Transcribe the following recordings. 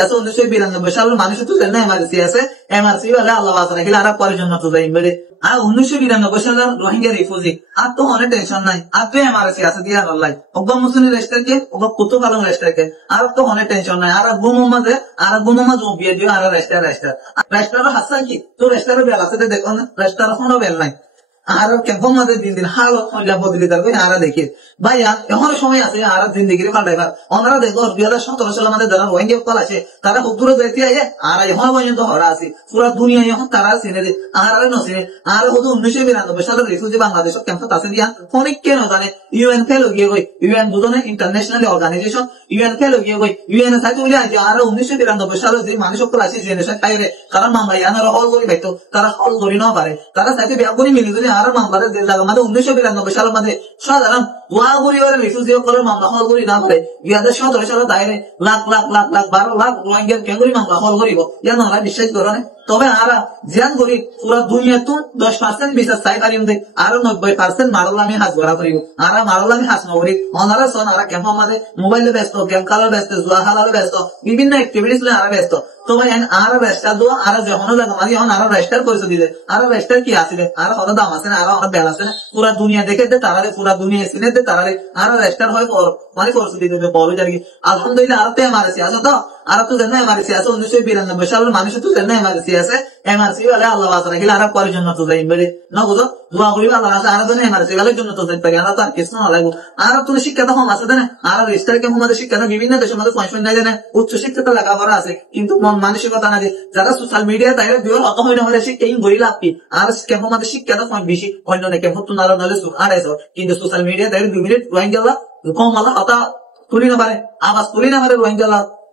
আছে 1992 সালের মানুষ তো জানে এমআরসি আছে, এমআরসি বলে আল্লাহ বাঁচা রাখিলে আর পরের জন্য তো যাই বেড়ে। আর 1992 সালের রোহিঙ্গা রিফিউজি আর তো অনেক টেনশন নাই, আর তো এমআরসি আছে দিয়া আল্লাহ অব্বা মুসলিম রেস্টারকে অব্বা কুতুব আলম রেস্টারকে আর তো অনেক টেনশন নাই। আর গুমুমাজ বিয়ে দিও আর রেস্টার হাসা কি তো রেস্টারের বেল আছে দেখো না, রেস্টার কোনো বেল নাই। আর কেমন মাঝে দিন দিন হালত মহিলা বদলি থাকবে আর দেখি ভাইয়া এখন সময় আছে আর জিন্দিগিরি পাল্টাইবার। ওনারা দেখো 2017 সালের মধ্যে যারা রোহিঙ্গা কল আছে তারা খুব দূরে যাইতে আইয়ে আর এখন পর্যন্ত হরা আছে পুরা দুনিয়া এখন তারা চিনে দে আর নচিনে। আর শুধু 1992 সালের রিফিউজি বাংলাদেশ ক্যাম্পত আছে দিয়া অনেক কেন জানে ইউএন ফেল গিয়ে গই, ইউএন দুজনে ইন্টারন্যাশনাল অর্গানাইজেশন ইউএন ফেল গিয়ে গই, ইউএন সাইতে বলে আছে আর 1992 সালের যে মানুষ সকল আছে জেনারেশন খাইরে তারা মামলা ইয়ানারা হল করি পাইতো, তারা হল করি না পারে, তারা সাইতে ব্যাগুনি মিলি আর মামলার যে জায়গা মানে 1992 সালের মধ্যে সাধারণ ওয়া পরিবারের রিফিউজি করার মামলা হল করি না পারে 2017 সালের দায়রে লাখ লাখ লাখ লাখ 12 লাখ রোহিঙ্গা কেঙ্গুরি মামলা হল করিব ইয়া না বিশ্বাস করে। তবে আরা জিয়ান করি পুরা দুনিয়া তো 10% বিচার চাই পারিম দে আর 90% মারলামি হাজ ভরা করিব। আর মারলামি হাজ নকরি ওনারা সন আর কেমন আমাদের মোবাইলে ব্যস্ত, গেম খেলার ব্যস্ত, জুয়া খেলার ব্যস্ত, বিভিন্ন অ্যাক্টিভিটিস আর ব্যস্ত। তো ভাই আর রেস্টার দো আর যখন লাগে মানে এখন আর রেস্টার করেছে দিলে আর রেস্টার কি আসলে আর কত দাম আছে না আর অনেক বেল আছে না পুরা দুনিয়া দেখে দে তারারে পুরা দুনিয়া সিনে দে তারারে আর রেস্টার হয় মানে করছে দিতে বড় জানি আলহামদুলিল্লাহ আর তো এমআরসি আছে তো আর তো জানা এমআরসি আছে 1992 সালের মানুষ তো জানা এমআরসি আছে, এমআরসি বলে আল্লাহ বাঁচা রাখিলে আর পরের জন্য তো যাই বেড়ে না বুঝো দোয়া করি আল্লাহ আছে আর জন্য এমআরসি বলে জন্য তো যাই পারি আর তো আর কিছু না লাগবো। আর তুমি শিক্ষাটা কম আছে না আর রেস্টার কেমন আমাদের শিক্ষাটা বিভিন্ন দেশের মধ্যে পয়েন্ট নাই জানে উচ্চ শিক্ষিত লেখাপড়া আছে কিন্তু মানসিকতা না যে যারা সোশ্যাল মিডিয়া তাই বিরল অত হয় না হলে শিক্ষা গড়ি লাভ কি আর কেমন আমাদের শিক্ষাটা পয়েন্ট বেশি অন্য না কেমন তো নারা নলে আড়াইশো কিন্তু সোশ্যাল মিডিয়া তাই 2 মিনিট রোহিঙ্গা কম আল্লাহ কথা তুলি না পারে আওয়াজ তুলি না পারে রোহিঙ্গা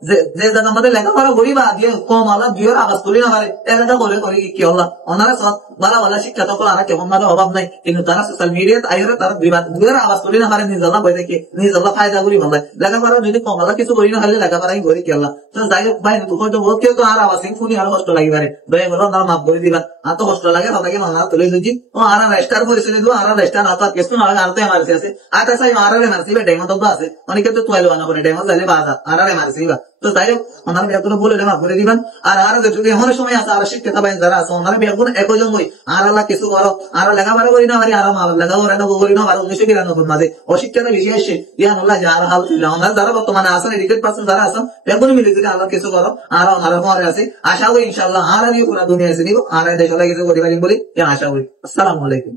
যে জায়গা আমাদের লেখাপড়া গরিবা দিয়ে কম আল্লাহ বিয়ের আওয়াজ তুলি না পারে এটা করে করে কি আল্লাহ ওনারা সব বালা বালা শিক্ষা তখন আর কেমন ভাবে অভাব নাই কিন্তু তারা সোশ্যাল মিডিয়াতে আইরে তারা বিয়ের আওয়াজ তুলি না পারে নিজ আল্লাহ বই দেখে নিজ আল্লাহ ফায়দা করি ভালো লেখাপড়া যদি কম আল্লাহ কিছু করি না হলে লেখাপড়াই করি কি আল্লাহ তো যাই হোক ভাই হয়তো কেউ তো আর আওয়াজ শুনি আরো কষ্ট লাগি পারে দয়া বলো না মাফ করে দিবা আর তো কষ্ট লাগে তাকে মানা তুলে দিচ্ছি ও আর রেস্টার পরিস্থিতি দেবো আর রেস্টার আর কিছু না আর তো এমার্সি আছে আর তাই আর এমার্সি ডেমো তো আছে অনেকে তো তোয়াইল বানা করে ডেমো চাইলে বাধা আর এমার্সি বা তো তাই হোক ওনারা বিয়াগুলো বলে মাফ করে দিবেন। আর যদি এমন সময় আছে আর শিক্ষিতা বাইন যারা আছে ওনারা বিয়াগুলো একজন হই আর আল্লাহ কিছু করো আর লেখাপড়া করি না পারি আর মাল লেখাপড়া করি না পারো 1992 মাঝে অশিক্ষাটা বেশি আসছে ইয়ান আল্লাহ যারা হাল ছিল ওনারা যারা বর্তমানে আছেন এডুকেট পার্সন যারা আছেন বিয়াগুলো মিলে যদি আল্লাহ কিছু করো আর ওনারা পরে আছে আশা করি ইনশাআল্লাহ আর পুরা দুনিয়া আছে নিব আর দেশ কিছু করি পারিম বলি আশা করি। আসসালামু আলাইকুম।